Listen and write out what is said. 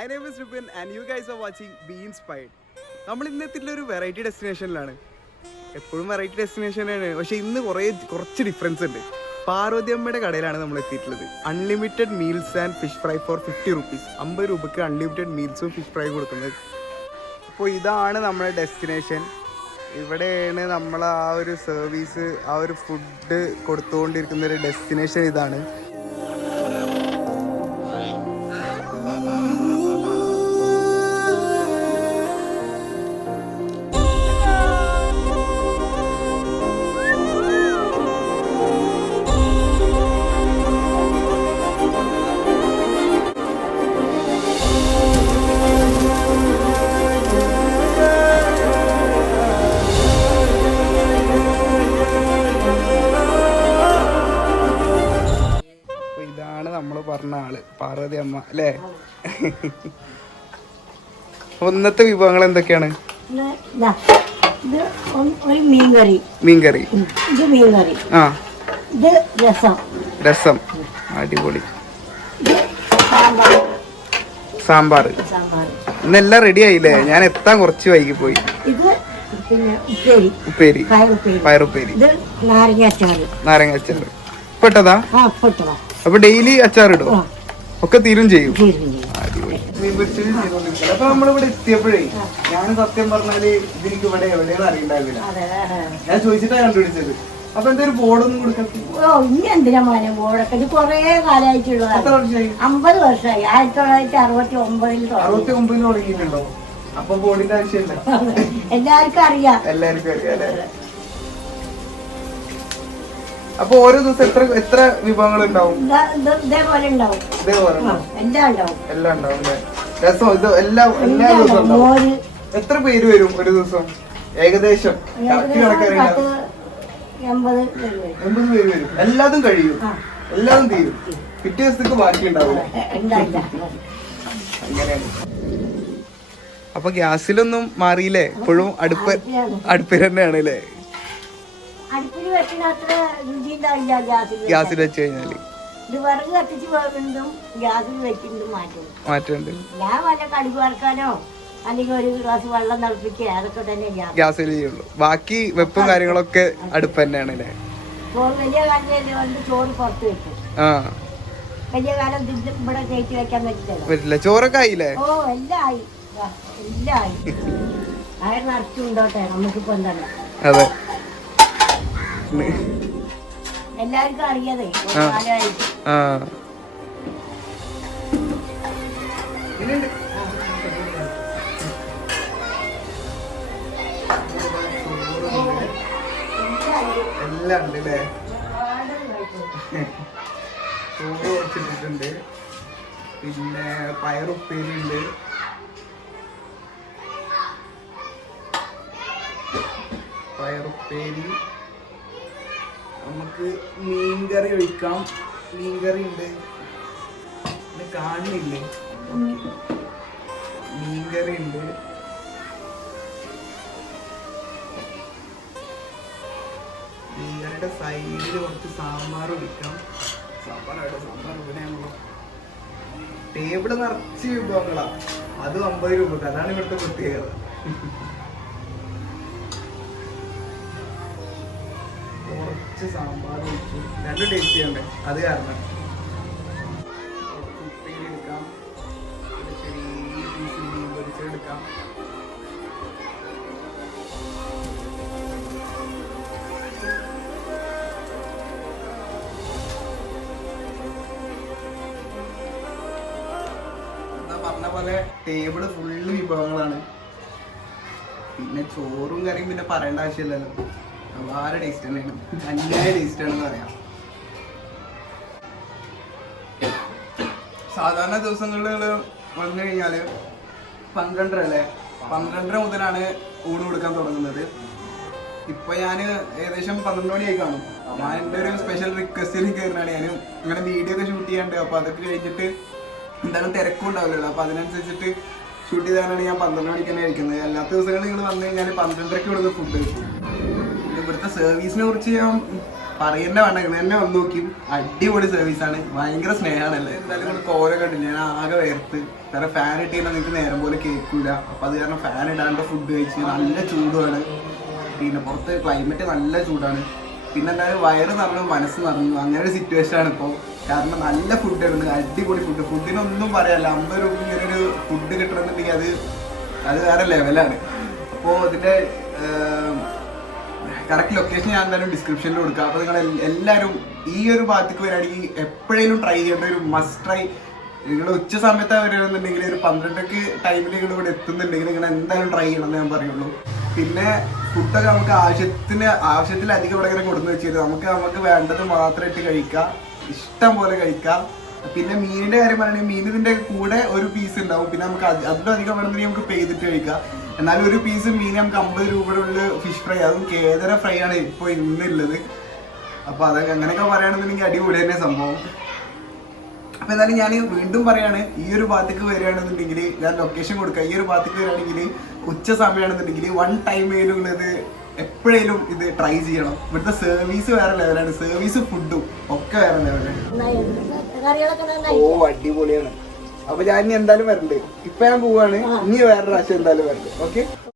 My name is Rupin and you guys are watching Be Inspired. നമ്മൾ ഇന്നത്തിലൊരു variety ഡെസ്റ്റിനേഷനിലാണ്. എപ്പോഴും variety ഡെസ്റ്റിനേഷനാണ്, പക്ഷേ ഇന്ന് കുറച്ച് ഡിഫറൻസ് ഉണ്ട്. പാർവതി അമ്മയുടെ കടയിലാണ് നമ്മൾ എത്തിയിട്ടുള്ളത്. Unlimited meals and fish fry for 50 rupees. 50 രൂപയ്ക്ക് അൺലിമിറ്റഡ് മീൽസും ഫിഷ് ഫ്രൈ കൊടുക്കുന്നത്. അപ്പോൾ ഇതാണ് നമ്മുടെ ഡെസ്റ്റിനേഷൻ. ഇവിടെയാണ് നമ്മൾ ആ ഒരു സർവീസ്, ആ ഒരു ഫുഡ് കൊടുത്തുകൊണ്ടിരിക്കുന്ന ഒരു ഡെസ്റ്റിനേഷൻ ഇതാണ്. നമ്മൾ പറഞ്ഞ ആള് പാർവതി അമ്മ അല്ലേ? ഇന്നത്തെ വിഭവങ്ങൾ എന്തൊക്കെയാണ്? മീൻകറി, ആ രസം, അടിപൊളി, സാമ്പാർ. ഇന്നെല്ലാം റെഡി ആയില്ലേ? ഞാൻ എത്താൻ കുറച്ച് വൈകി പോയി. ഉപ്പേരി, പയറുപ്പേരി, നാരങ്ങ അച്ചാറ് പെട്ടതാ. അപ്പൊ ഡെയിലി അച്ചാറിടും, ഒക്കെ തീരും ചെയ്യും. അപ്പൊ നമ്മളിവിടെ എത്തിയപ്പോഴേ ഞാൻ സത്യം പറഞ്ഞാല് ഇതെനിക്ക് ഇവിടെ എവിടെയാണ് അറിയണ്ടാവില്ല. ഞാൻ ചോദിച്ചിട്ടാ കണ്ടുപിടിച്ചത്. അപ്പൊ എന്തൊരു ബോർഡൊന്നും കൊടുക്കാം? എന്തിനാ മോനെ ബോർഡൊക്കെ? ഇത് കൊറേ കാലമായിട്ടുള്ളത്. 50 വർഷമായി. 1969 തുടങ്ങിയിട്ടുണ്ടോ? അപ്പൊ ബോർഡിന്റെ ആവശ്യമില്ല. എല്ലാവർക്കും അറിയാം. അല്ലേ? അപ്പൊ ഓരോ ദിവസം എത്ര വിഭവങ്ങൾ ഉണ്ടാവും? ഇതേപോലെ ഉണ്ടാവും. എല്ലാം ഉണ്ടാവും അല്ലേ? രസം ഇത് എല്ലാ ദിവസവും ഉണ്ടാവും. എത്ര പേര് വരും ഒരു ദിവസം? ഏകദേശം 80 പേര് വരും. എല്ലാതും കഴിയും, എല്ലാതും തീരും. പിറ്റേ ദിവസത്തേക്ക് ബാക്കി ഉണ്ടാവും. അങ്ങനെയാണ്. അപ്പൊ ഗ്യാസിലൊന്നും മാറിയില്ലേ? ഇപ്പോഴും അടുപ്പിൽ തന്നെയാണ് അല്ലേ? ഗ്യാസിൽ വെച്ച് കഴിഞ്ഞാല് വിറക് കത്തിച്ച് ഗ്യാസിൽ വെച്ചിട്ട് മാറ്റമുണ്ട്. ഞാൻ വല്ല കടുക് വറക്കാനോ അല്ലെങ്കിൽ ഒരു ഗ്ലാസ് വെള്ളം തിളപ്പിക്കുക, അതൊക്കെ തന്നെ ഗ്യാസിൽ ചെയ്യുള്ളൂ. ബാക്കി വെപ്പും കാര്യങ്ങളൊക്കെ അടുപ്പ് തന്നെയാണ് അല്ലേ? വലിയ കാലം ചോറ് പുറത്ത് വെക്കും. വലിയ കാലം ഇവിടെ കയറ്റി വെക്കാൻ പറ്റില്ല. ചോറൊക്കെ ആയില്ലേ? ഓ എല്ലാം ആയി. അയർ നിറച്ചുണ്ടോട്ടെ, നമുക്കിപ്പോ എന്താണ്. അതെ, എല്ലാവർക്കും അറിയാതെ എല്ലാം ഉണ്ട് അല്ലേ? ചോറ് കുറച്ചിട്ടിട്ടുണ്ട്, പിന്നെ പയറുപ്പേരി ഉണ്ട്, നമുക്ക് മീൻകറി ഒഴിക്കാം. മീൻകറി ഉണ്ട്, കാണുന്നില്ലേ? മീൻകറി ഉണ്ട്, മീൻകറിയുടെ സൈഡിൽ കുറച്ച് സാമ്പാർ ഒഴിക്കാം. സാമ്പാർ ഇവിടെയാണല്ലോ. ടേബിള് നിറച്ച് വിഭവങ്ങളാ. അത് 50 രൂപ. അതാണ് ഇവിടുത്തെ പ്രത്യേകത. കുറച്ച് സാമ്പാർ ഒഴിച്ചു, രണ്ട് ടേസ്റ്റ് ചെയ്യണ്ടേ, അത് കാരണം. ഉപ്പേരി എടുക്കാം, ചെറിയ പീസ് മീൻ പൊരിച്ചെടുക്കാം. എന്താ പറഞ്ഞ പോലെ ടേബിള് ഫുള്ള് വിഭവങ്ങളാണ്. പിന്നെ ചോറും കറിയും പിന്നെ പറയേണ്ട ആവശ്യമില്ലല്ലോ. വളരെ ടേസ്റ്റ് തന്നെയാണ്, അന്യായ ടേസ്റ്റ് ആണെന്ന് പറയാം. സാധാരണ ദിവസങ്ങളിൽ വന്നു കഴിഞ്ഞാൽ 12 മുതലാണ് ഊണ് കൊടുക്കാൻ തുടങ്ങുന്നത്. ഇപ്പൊ ഞാൻ ഏകദേശം 12 മണിയായി കാണും. ഞാൻ എൻ്റെ ഒരു സ്പെഷ്യൽ റിക്വസ്റ്റിൽ കയറുന്നതാണ്. ഞാൻ ഇങ്ങനെ വീഡിയോ ഒക്കെ ഷൂട്ട് ചെയ്യാണ്ട്. അപ്പൊ അതൊക്കെ കഴിഞ്ഞിട്ട് എന്തായാലും തിരക്കും ഉണ്ടാവില്ലല്ലോ. അപ്പൊ അതിനനുസരിച്ചിട്ട് ഷൂട്ട് ചെയ്താലാണ് ഞാൻ 12 മണിക്ക് തന്നെ കഴിക്കുന്നത്. അല്ലാത്ത ദിവസങ്ങളിൽ നിങ്ങൾ വന്നു കഴിഞ്ഞാൽ 12:30 ഇവിടുന്ന് ഫുഡ് കഴിക്കും. ഇവിടുത്തെ സർവീസിനെ കുറിച്ച് ഞാൻ പറയുന്ന വേണ്ട തന്നെ വന്ന് നോക്കി. അടിപൊളി സർവീസാണ്, ഭയങ്കര സ്നേഹമാണല്ലേ. എന്തായാലും നിങ്ങൾ കോര കണ്ടില്ല, ഞാൻ ആകെ വേർത്ത്. വേറെ ഫാൻ ഇട്ട് കഴിഞ്ഞാൽ നിങ്ങൾക്ക് നേരം പോലെ കേൾക്കൂല. അപ്പം അത് കാരണം ഫാൻ ഇടാണ്ട് ഫുഡ് കഴിച്ച് നല്ല ചൂടുമാണ്. പിന്നെ പുറത്ത് ക്ലൈമറ്റ് നല്ല ചൂടാണ്. പിന്നെ എന്തായാലും വയറ് നിറഞ്ഞു മനസ്സ് നിറഞ്ഞു, അങ്ങനെ ഒരു സിറ്റുവേഷൻ ആണ് ഇപ്പോൾ. കാരണം നല്ല ഫുഡ് ആയിരുന്നു, അടിപൊളി ഫുഡ്. ഫുഡിനൊന്നും പറയാല്ല. 50 രൂപ ഇങ്ങനെ ഒരു ഫുഡ് കിട്ടണമെന്നുണ്ടെങ്കിൽ അത് വേറെ ലെവലാണ്. അപ്പോൾ ഇതിൻ്റെ കറക്റ്റ് ലൊക്കേഷൻ ഞാൻ എന്തായാലും ഡിസ്ക്രിപ്ഷനിൽ കൊടുക്കാം. അപ്പോൾ നിങ്ങൾ എല്ലാവരും ഈ ഒരു ഭാഗത്തേക്ക് വരികയാണെങ്കിൽ എപ്പോഴേലും ട്രൈ ചെയ്യേണ്ട ഒരു മസ്റ്റ് ട്രൈ. നിങ്ങൾ ഉച്ച സമയത്താണ് വരികയാണെന്നുണ്ടെങ്കിൽ ഒരു 12 ടൈമിൽ നിങ്ങൾ ഇവിടെ എത്തുന്നുണ്ടെങ്കിൽ നിങ്ങൾ എന്തായാലും ട്രൈ ചെയ്യണം എന്ന് ഞാൻ പറയുള്ളൂ. പിന്നെ ഫുഡൊക്കെ നമുക്ക് ആവശ്യത്തിലധികം ഇവിടെ ഇങ്ങനെ കൊടുന്ന് വെച്ചിട്ട് നമുക്ക് വേണ്ടത് മാത്രമായിട്ട് കഴിക്കാം, ഇഷ്ടം പോലെ കഴിക്കാം. പിന്നെ മീനിൻ്റെ കാര്യം പറയുകയാണെങ്കിൽ മീൻ ഇതിൻ്റെ കൂടെ ഒരു പീസ് ഉണ്ടാവും. പിന്നെ നമുക്ക് അതിലും അധികം വേണമെങ്കിൽ നമുക്ക് പേ ചെയ്തിട്ട് കഴിക്കാം. എന്നാലും ഒരു പീസ് മീൻ നമുക്ക് 50 രൂപയുടെ ഫിഷ് ഫ്രൈ, അതും കേദര ഫ്രൈ ആണ് ഇപ്പോൾ ഇന്നുള്ളത്. അപ്പോൾ അതൊക്കെ അങ്ങനെയൊക്കെ പറയുകയാണെന്നുണ്ടെങ്കിൽ അടിപൊളി തന്നെ സംഭവം. അപ്പോൾ എന്തായാലും ഞാൻ വീണ്ടും പറയാണ്, ഈ ഒരു ഭാഗത്തേക്ക് വരികയാണെന്നുണ്ടെങ്കിൽ ഞാൻ ലൊക്കേഷൻ കൊടുക്കാം. ഈ ഒരു ഭാഗത്തേക്ക് വരികയാണെങ്കിൽ ഉച്ച സമയമാണെന്നുണ്ടെങ്കിൽ 1 ടൈമേലും ഉള്ളത് എപ്പോഴേലും ഇത് ട്രൈ ചെയ്യണം. ഇവിടുത്തെ സർവീസ് വേറെ ലെവലാണ്, സർവീസ് ഫുഡും ഒക്കെ വേറെ ലെവലാണ്. ഓ അടിപൊളിയാണ്. അപ്പൊ ഞാൻ ഇനി എന്തായാലും വരണ്ട്. ഇപ്പൊ ഞാൻ പോവാണ്, ഇനി വേറെ പ്രാവശ്യം എന്തായാലും വരണ്ട്. ഓക്കെ.